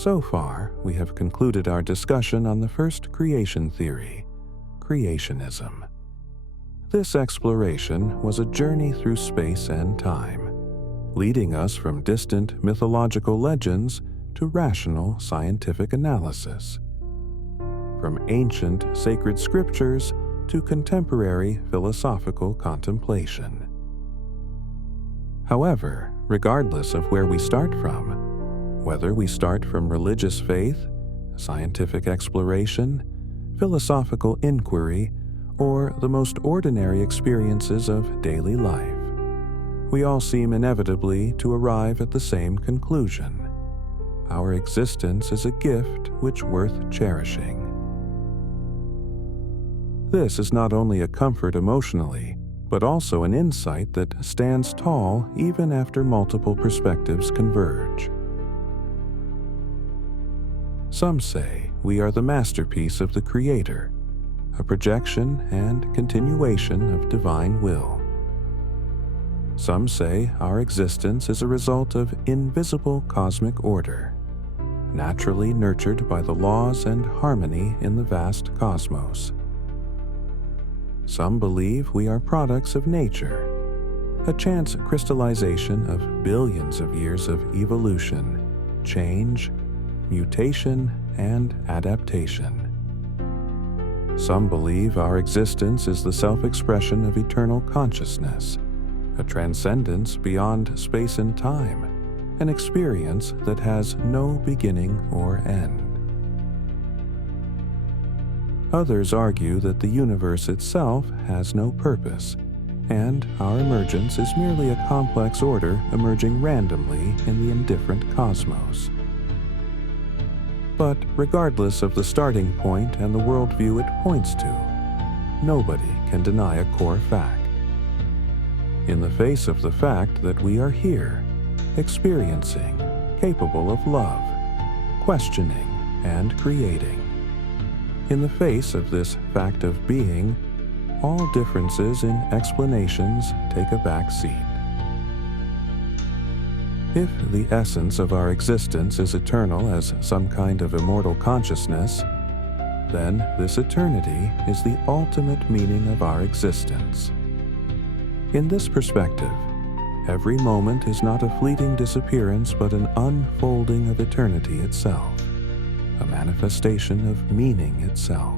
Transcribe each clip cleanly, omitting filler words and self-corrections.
So far, we have concluded our discussion on the first creation theory, creationism. This exploration was a journey through space and time, leading us from distant mythological legends to rational scientific analysis, from ancient sacred scriptures to contemporary philosophical contemplation. However, regardless of where we start from, whether we start from religious faith, scientific exploration, philosophical inquiry, or the most ordinary experiences of daily life, we all seem inevitably to arrive at the same conclusion. Our existence is a gift which worth cherishing. This is not only a comfort emotionally, but also an insight that stands tall even after multiple perspectives converge. Some say we are the masterpiece of the Creator, a projection and continuation of divine will. Some say our existence is a result of invisible cosmic order, naturally nurtured by the laws and harmony in the vast cosmos. Some believe we are products of nature, a chance crystallization of billions of years of evolution, change, mutation, and adaptation. Some believe our existence is the self-expression of eternal consciousness, a transcendence beyond space and time, an experience that has no beginning or end. Others argue that the universe itself has no purpose, and our emergence is merely a complex order emerging randomly in the indifferent cosmos. But regardless of the starting point and the worldview it points to, nobody can deny a core fact. In the face of the fact that we are here, experiencing, capable of love, questioning, and creating. In the face of this fact of being, all differences in explanations take a back seat. If the essence of our existence is eternal as some kind of immortal consciousness, then this eternity is the ultimate meaning of our existence. In this perspective, every moment is not a fleeting disappearance but an unfolding of eternity itself, a manifestation of meaning itself.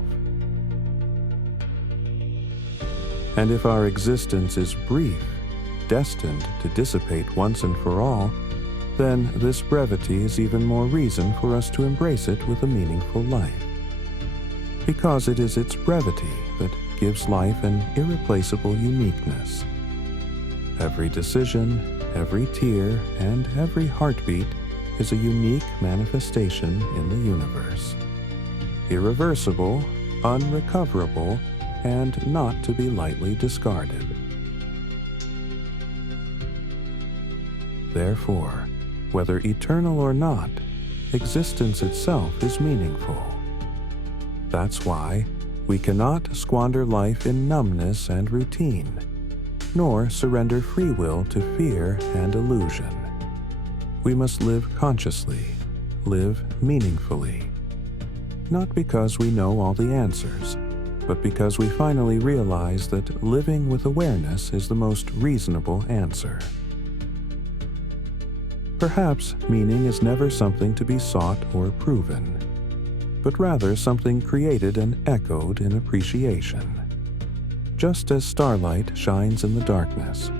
And if our existence is brief, destined to dissipate once and for all, then this brevity is even more reason for us to embrace it with a meaningful life. Because it is its brevity that gives life an irreplaceable uniqueness. Every decision, every tear, and every heartbeat is a unique manifestation in the universe. Irreversible, unrecoverable, and not to be lightly discarded. Therefore, whether eternal or not, existence itself is meaningful. That's why we cannot squander life in numbness and routine, nor surrender free will to fear and illusion. We must live consciously, live meaningfully, not because we know all the answers, but because we finally realize that living with awareness is the most reasonable answer. Perhaps meaning is never something to be sought or proven, but rather something created and echoed in appreciation. Just as starlight shines in the darkness,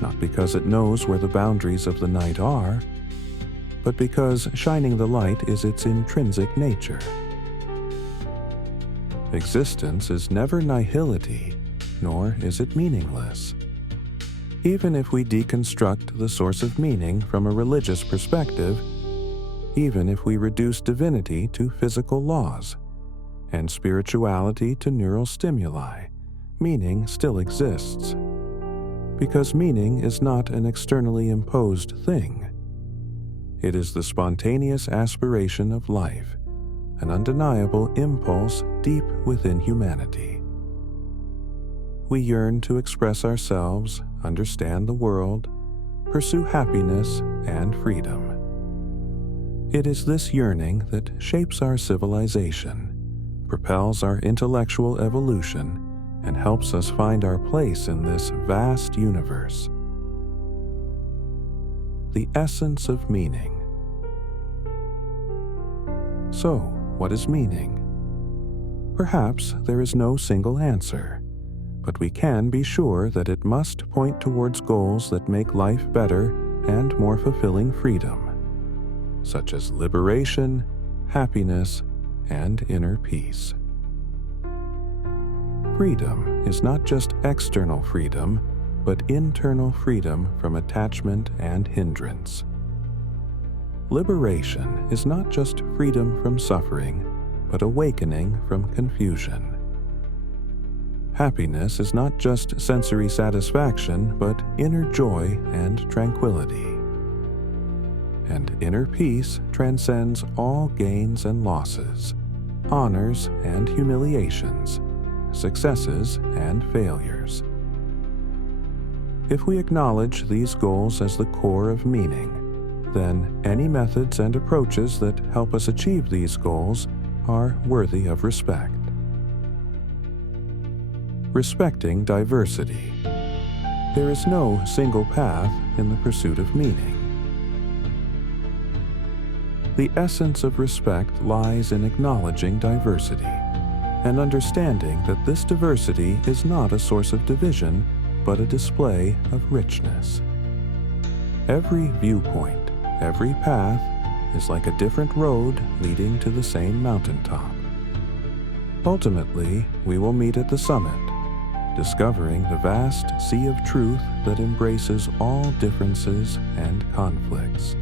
not because it knows where the boundaries of the night are, but because shining the light is its intrinsic nature. Existence is never nihility, nor is it meaningless. Even if we deconstruct the source of meaning from a religious perspective, even if we reduce divinity to physical laws, and spirituality to neural stimuli, meaning still exists. Because meaning is not an externally imposed thing. It is the spontaneous aspiration of life, an undeniable impulse deep within humanity. We yearn to express ourselves, understand the world, pursue happiness and freedom. It is this yearning that shapes our civilization, propels our intellectual evolution, and helps us find our place in this vast universe. The essence of meaning. So, what is meaning? Perhaps there is no single answer, but we can be sure that it must point towards goals that make life better and more fulfilling freedom, such as liberation, happiness, and inner peace. Freedom is not just external freedom, but internal freedom from attachment and hindrance. Liberation is not just freedom from suffering, but awakening from confusion. Happiness is not just sensory satisfaction, but inner joy and tranquility. And inner peace transcends all gains and losses, honors and humiliations, successes and failures. If we acknowledge these goals as the core of meaning, then any methods and approaches that help us achieve these goals are worthy of respect. Respecting diversity. There is no single path in the pursuit of meaning. The essence of respect lies in acknowledging diversity and understanding that this diversity is not a source of division, but a display of richness. Every viewpoint, every path, is like a different road leading to the same mountaintop. Ultimately, we will meet at the summit, discovering the vast sea of truth that embraces all differences and conflicts,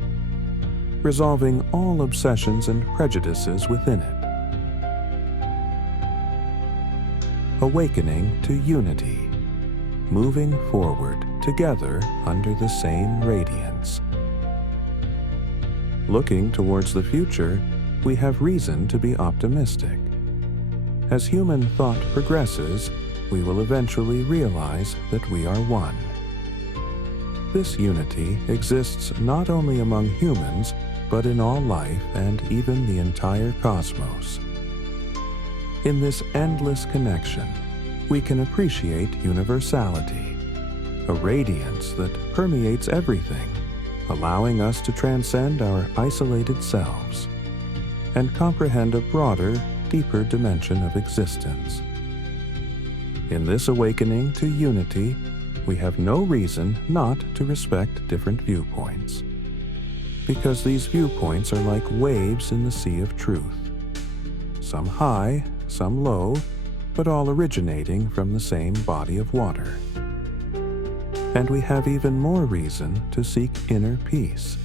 resolving all obsessions and prejudices within it. Awakening to unity, moving forward together under the same radiance. Looking towards the future, we have reason to be optimistic. As human thought progresses, we will eventually realize that we are one. This unity exists not only among humans, but in all life and even the entire cosmos. In this endless connection, we can appreciate universality, a radiance that permeates everything, allowing us to transcend our isolated selves and comprehend a broader, deeper dimension of existence. In this awakening to unity, we have no reason not to respect different viewpoints, because these viewpoints are like waves in the sea of truth, some high, some low, but all originating from the same body of water. And we have even more reason to seek inner peace,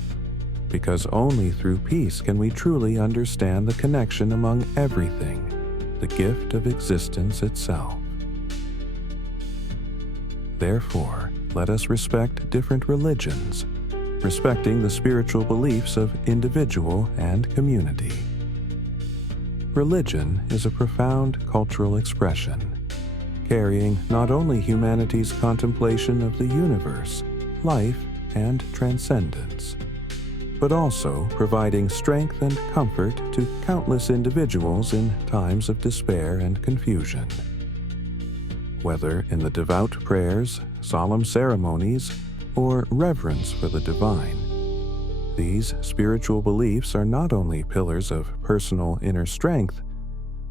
because only through peace can we truly understand the connection among everything, the gift of existence itself. Therefore, let us respect different religions, respecting the spiritual beliefs of individual and community. Religion is a profound cultural expression, carrying not only humanity's contemplation of the universe, life, and transcendence, but also providing strength and comfort to countless individuals in times of despair and confusion. Whether in the devout prayers, solemn ceremonies, or reverence for the divine, these spiritual beliefs are not only pillars of personal inner strength,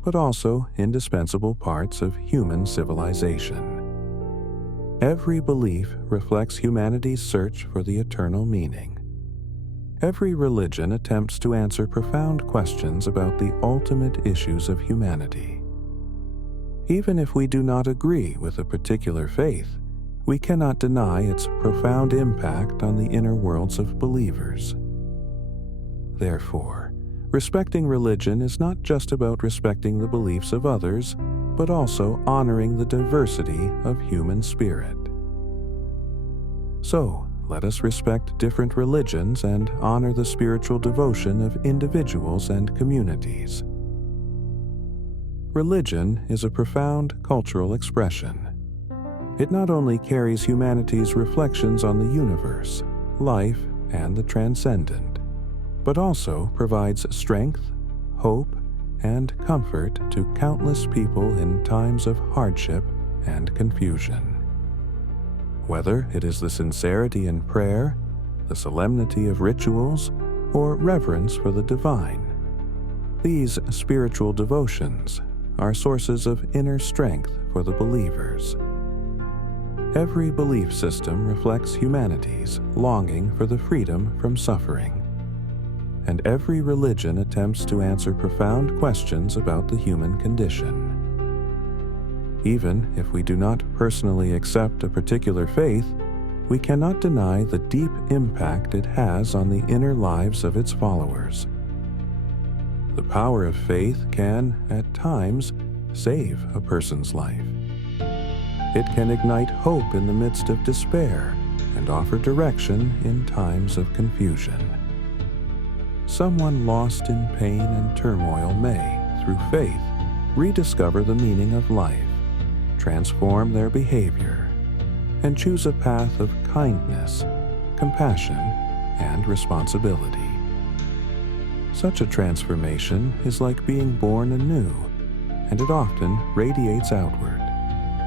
but also indispensable parts of human civilization. Every belief reflects humanity's search for the eternal meaning. Every religion attempts to answer profound questions about the ultimate issues of humanity. Even if we do not agree with a particular faith, we cannot deny its profound impact on the inner worlds of believers. Therefore, respecting religion is not just about respecting the beliefs of others, but also honoring the diversity of human spirit. So, let us respect different religions and honor the spiritual devotion of individuals and communities. Religion is a profound cultural expression. It not only carries humanity's reflections on the universe, life, and the transcendent, but also provides strength, hope, and comfort to countless people in times of hardship and confusion. Whether it is the sincerity in prayer, the solemnity of rituals, or reverence for the divine, these spiritual devotions are sources of inner strength for the believers. Every belief system reflects humanity's longing for the freedom from suffering, and every religion attempts to answer profound questions about the human condition. Even if we do not personally accept a particular faith, we cannot deny the deep impact it has on the inner lives of its followers. The power of faith can, at times, save a person's life. It can ignite hope in the midst of despair and offer direction in times of confusion. Someone lost in pain and turmoil may, through faith, rediscover the meaning of life, transform their behavior, and choose a path of kindness, compassion, and responsibility. Such a transformation is like being born anew, and it often radiates outward,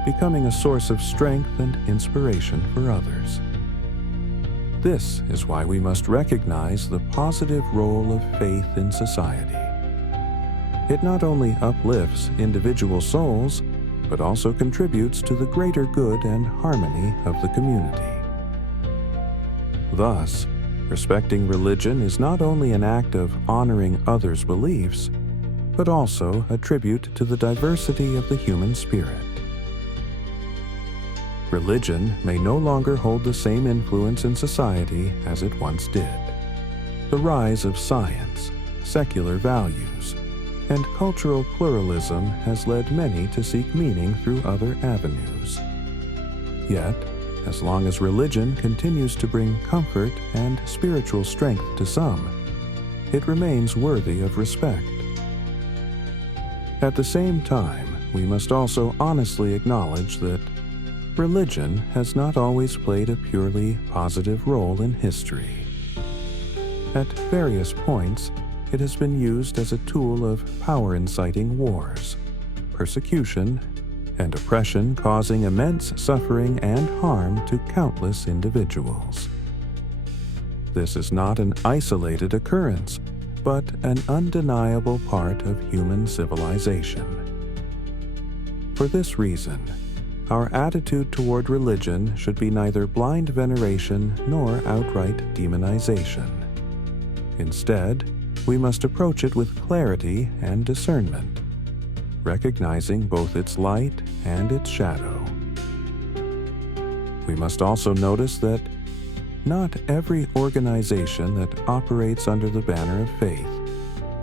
becoming a source of strength and inspiration for others. This is why we must recognize the positive role of faith in society. It not only uplifts individual souls, but also contributes to the greater good and harmony of the community. Thus, respecting religion is not only an act of honoring others' beliefs, but also a tribute to the diversity of the human spirit. Religion may no longer hold the same influence in society as it once did. The rise of science, secular values, and cultural pluralism has led many to seek meaning through other avenues. Yet, as long as religion continues to bring comfort and spiritual strength to some, it remains worthy of respect. At the same time, we must also honestly acknowledge that religion has not always played a purely positive role in history. At various points, it has been used as a tool of power-inciting wars, persecution, and oppression, causing immense suffering and harm to countless individuals. This is not an isolated occurrence, but an undeniable part of human civilization. For this reason, our attitude toward religion should be neither blind veneration nor outright demonization. Instead, we must approach it with clarity and discernment, recognizing both its light and its shadow. We must also notice that not every organization that operates under the banner of faith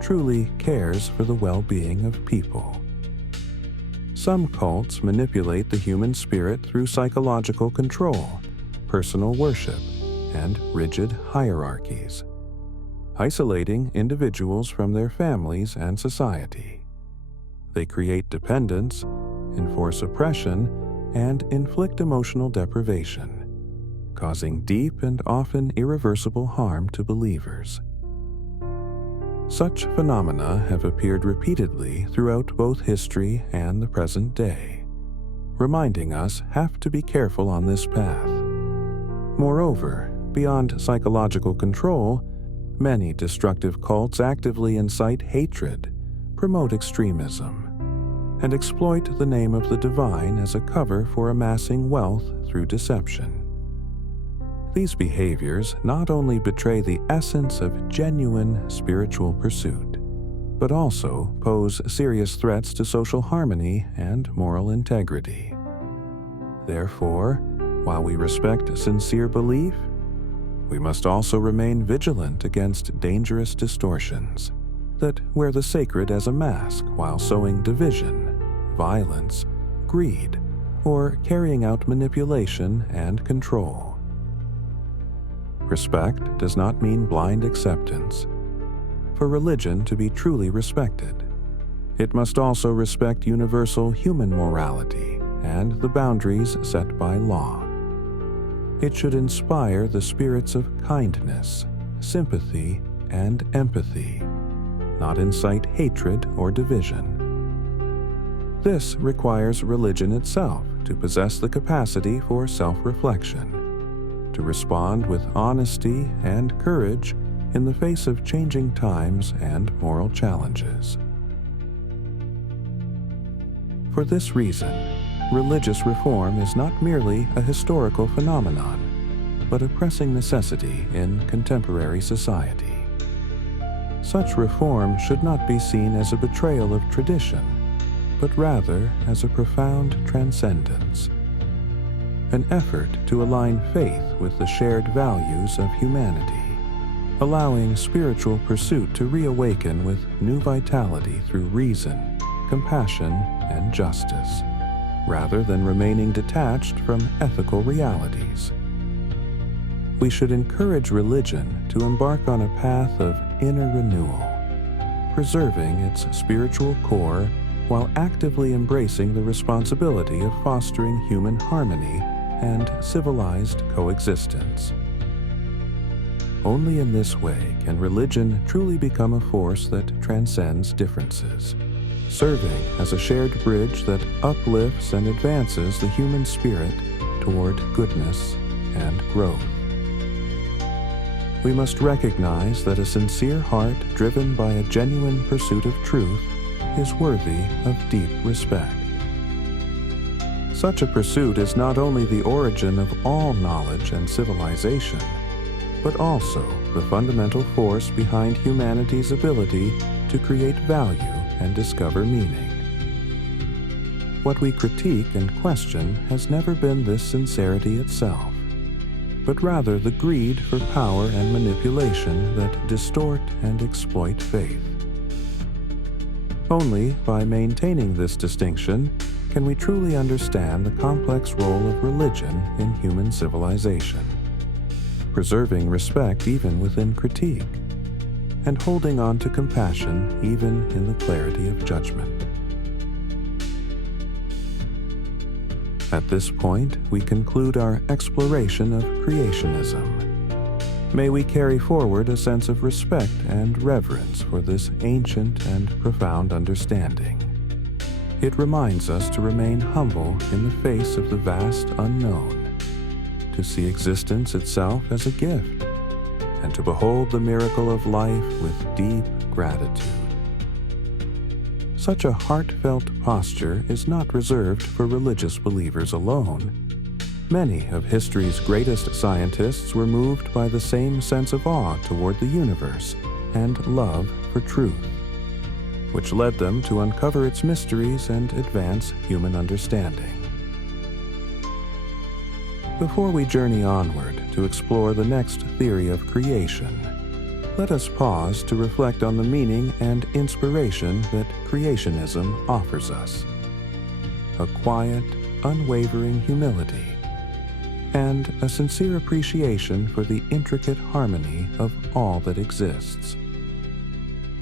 truly cares for the well-being of people. Some cults manipulate the human spirit through psychological control, personal worship, and rigid hierarchies, isolating individuals from their families and society. They create dependence, enforce oppression, and inflict emotional deprivation, causing deep and often irreversible harm to believers. Such phenomena have appeared repeatedly throughout both history and the present day, reminding us have to be careful on this path. Moreover, beyond psychological control, many destructive cults actively incite hatred, promote extremism, and exploit the name of the divine as a cover for amassing wealth through deception. These behaviors not only betray the essence of genuine spiritual pursuit, but also pose serious threats to social harmony and moral integrity. Therefore, while we respect sincere belief, we must also remain vigilant against dangerous distortions that wear the sacred as a mask while sowing division, violence, greed, or carrying out manipulation and control. Respect does not mean blind acceptance. For religion to be truly respected, it must also respect universal human morality and the boundaries set by law. It should inspire the spirits of kindness, sympathy, and empathy, not incite hatred or division. This requires religion itself to possess the capacity for self-reflection, to respond with honesty and courage in the face of changing times and moral challenges. For this reason, religious reform is not merely a historical phenomenon, but a pressing necessity in contemporary society. Such reform should not be seen as a betrayal of tradition, but rather as a profound transcendence, an effort to align faith with the shared values of humanity, allowing spiritual pursuit to reawaken with new vitality through reason, compassion, and justice, rather than remaining detached from ethical realities. We should encourage religion to embark on a path of inner renewal, preserving its spiritual core while actively embracing the responsibility of fostering human harmony and civilized coexistence. Only in this way can religion truly become a force that transcends differences, serving as a shared bridge that uplifts and advances the human spirit toward goodness and growth. We must recognize that a sincere heart driven by a genuine pursuit of truth is worthy of deep respect. Such a pursuit is not only the origin of all knowledge and civilization, but also the fundamental force behind humanity's ability to create value and discover meaning. What we critique and question has never been this sincerity itself, but rather the greed for power and manipulation that distort and exploit faith. Only by maintaining this distinction can we truly understand the complex role of religion in human civilization, preserving respect even within critique, and holding on to compassion even in the clarity of judgment. At this point, we conclude our exploration of creationism. May we carry forward a sense of respect and reverence for this ancient and profound understanding. It reminds us to remain humble in the face of the vast unknown, to see existence itself as a gift, and to behold the miracle of life with deep gratitude. Such a heartfelt posture is not reserved for religious believers alone. Many of history's greatest scientists were moved by the same sense of awe toward the universe and love for truth, which led them to uncover its mysteries and advance human understanding. Before we journey onward to explore the next theory of creation, let us pause to reflect on the meaning and inspiration that creationism offers us. A quiet, unwavering humility, and a sincere appreciation for the intricate harmony of all that exists.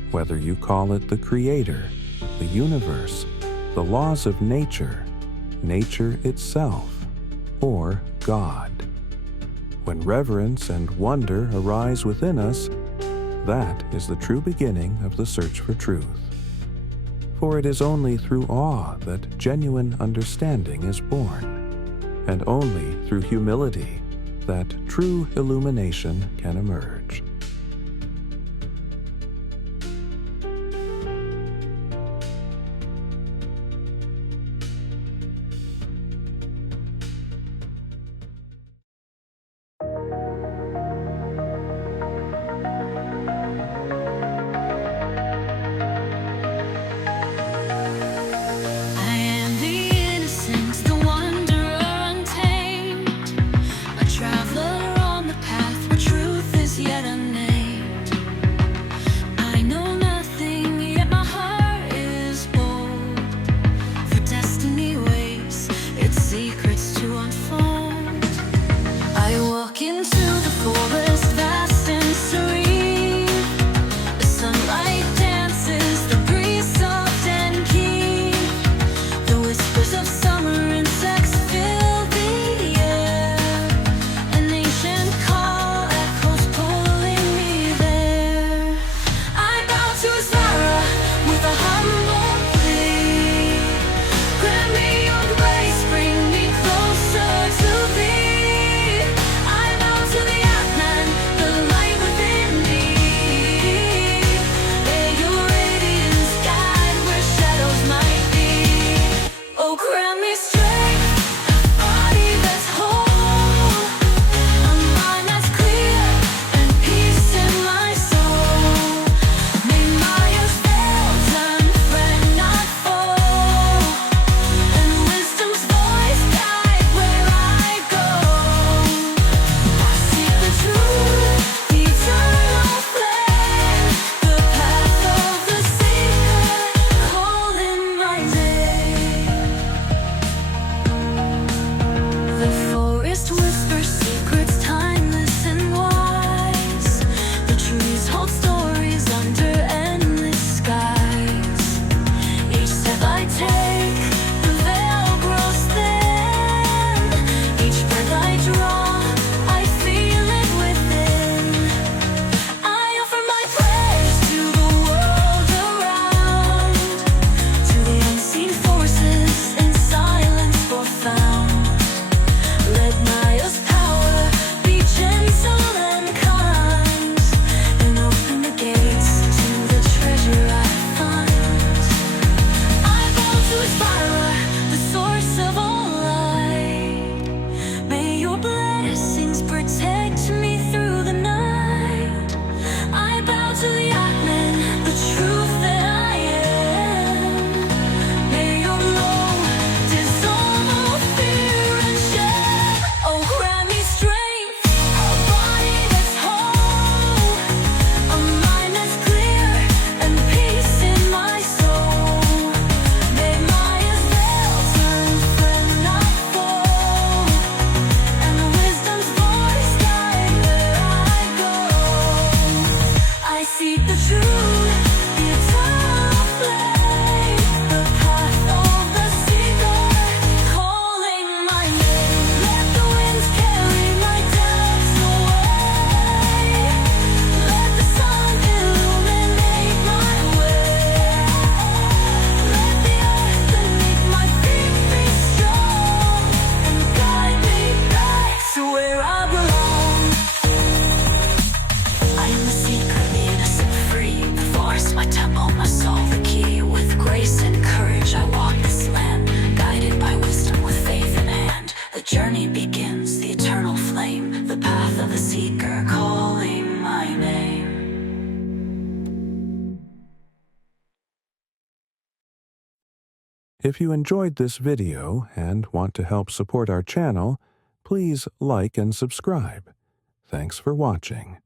Whether you call it the Creator, the universe, the laws of nature, nature itself, or God. When reverence and wonder arise within us, that is the true beginning of the search for truth. For it is only through awe that genuine understanding is born, and only through humility that true illumination can emerge. Traveler on the path where truth is yet unknown. If you enjoyed this video and want to help support our channel, please like and subscribe. Thanks for watching.